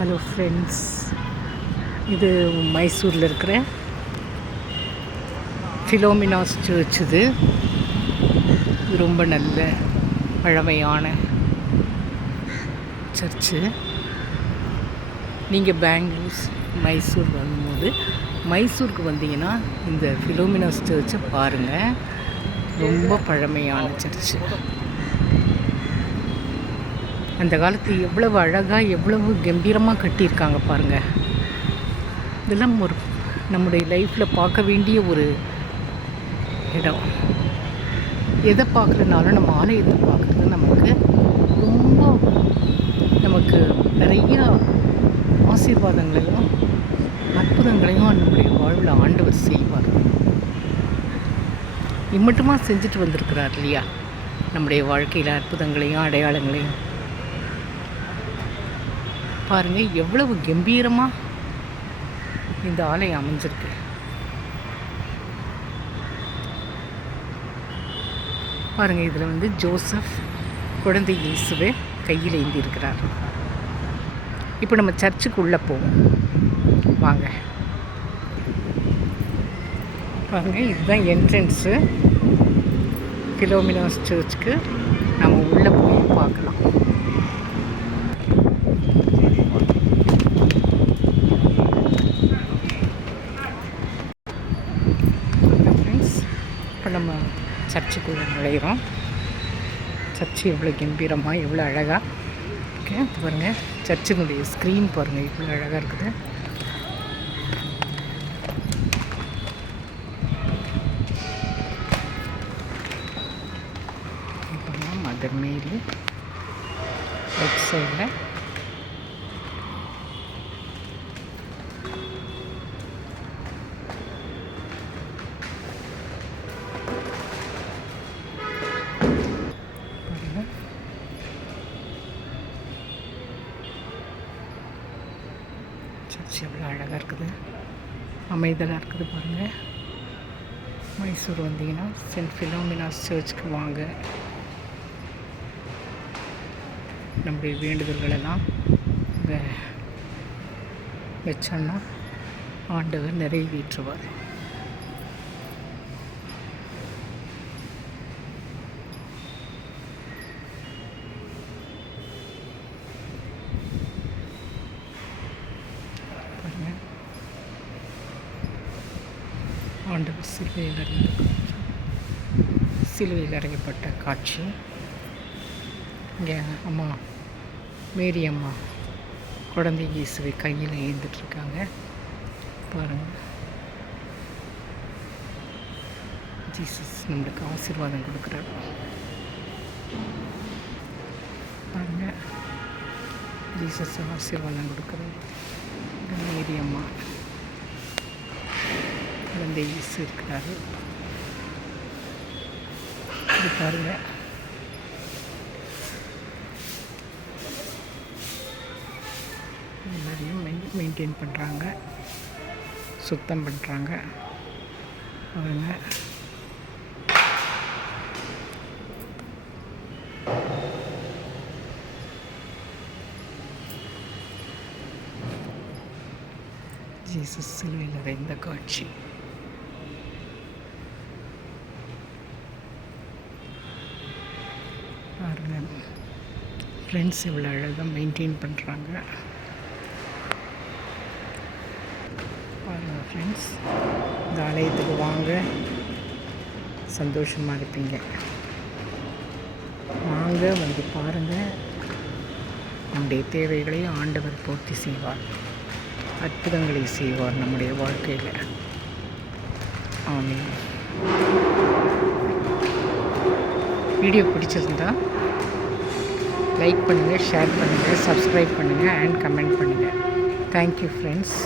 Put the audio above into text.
Hello friends, இது மைசூரில் இருக்கிற ஃபிலோமினாஸ் சர்ச். இது ரொம்ப நல்ல பழமையான சர்ச்சு. நீங்கள் பெங்களூர் மைசூர் வரும்போது மைசூருக்கு வந்தீங்கன்னா இந்த ஃபிலோமினாஸ் சர்ச்சை பாருங்கள். ரொம்ப பழமையான சர்ச்சு. அந்த காலத்து எவ்வளவு அழகாக எவ்வளவு கம்பீரமாக கட்டியிருக்காங்க பாருங்கள். இதெல்லாம் ஒரு நம்முடைய லைஃப்பில் பார்க்க வேண்டிய ஒரு இடம். எதை பார்க்கலனாலும் நம்ம ஆலயத்தை பார்க்குறது நமக்கு நிறைய ஆசீர்வாதங்களையும் அற்புதங்களையும் நம்முடைய வாழ்வில் ஆண்டவர் செய்வார். இம்மட்டுமா செஞ்சுட்டு வந்திருக்கிறார் இல்லையா, நம்முடைய வாழ்க்கையில் அற்புதங்களையும் அடையாளங்களையும் பாருங்கள். எவ்வளவு கம்பீரமாக இந்த ஆலயம் அமைஞ்சிருக்கு பாருங்கள். இதில் ஜோசப் குழந்தை இயேசுவை கையில் ஏந்தி இருக்கிறார். இப்போ நம்ம சர்ச்சுக்கு உள்ளே போவோம் வாங்க. பாருங்கள், இதுதான் என்ட்ரன்ஸு ஃபிலோமினாஸ் சர்ச்சுக்கு. நம்ம உள்ளே போய் பார்க்கலாம். இப்போ நம்ம சர்ச்சுக்குள்ளே நுழையிறோம். சர்ச்சு எவ்வளோ கம்பீரமாக எவ்வளோ அழகாக ஓகே. பாருங்கள், சர்ச்சினுடைய ஸ்க்ரீன் பாருங்கள், எவ்வளோ அழகாக இருக்குது. இப்போ மதர் மேரி ரைட் சைடில் சர்ச் எவ்வளோ அழகாக இருக்குது, அமைதலாக இருக்குது பாருங்கள். மைசூர் வந்தீங்கன்னா சென்ட் ஃபிலோமினாஸ் சர்ச்சுக்கு வாங்க. நம்முடைய வேண்டுதல்களெல்லாம் இங்கே வச்சோன்னா ஆண்டவர் நிறைவேற்றுவார். ஆண்டவர் சிலுவையில் அறையப்பட்ட காட்சி. இங்கே அம்மா மேரி அம்மா குழந்தை இயேசுவை கையில் ஏந்திட்டுருக்காங்க பாருங்கள். ஜீசஸ் நம்மளுக்கு ஆசீர்வாதம் கொடுக்குறாரு பாருங்கள். ஜீசஸ் ஆசீர்வாதம் கொடுக்குறாரு. மேரி அம்மா குழந்தை இயேசு இருக்கிறாரு. இது பாருங்கள், எல்லாரையும் மெயின்டைன் பண்ணுறாங்க, சுத்தம் பண்ணுறாங்க பாருங்க. ஜீசஸ் சிலுவையில் அறைந்த காட்சி. பாருங்கள் ஃப்ரெண்ட்ஸ், இவ்வளோ அழகாக மெயின்டைன் பண்ணுறாங்க பாருங்கள். ஃப்ரெண்ட்ஸ், இந்த ஆலயத்துக்கு வாங்க, சந்தோஷமாக இருப்பீங்க. வாங்க, வந்து பாருங்கள். நம்முடைய தேவைகளை ஆண்டவர் பூர்த்தி செய்வார், அற்புதங்களை செய்வார் நம்முடைய வாழ்க்கையில். ஆமென். வீடியோ பிடிச்சிருந்தா லைக் பண்ணுங்கள், ஷேர் பண்ணுங்கள், சப்ஸ்கிரைப் பண்ணுங்கள் அண்ட் கமெண்ட் பண்ணுங்கள். Thank you friends.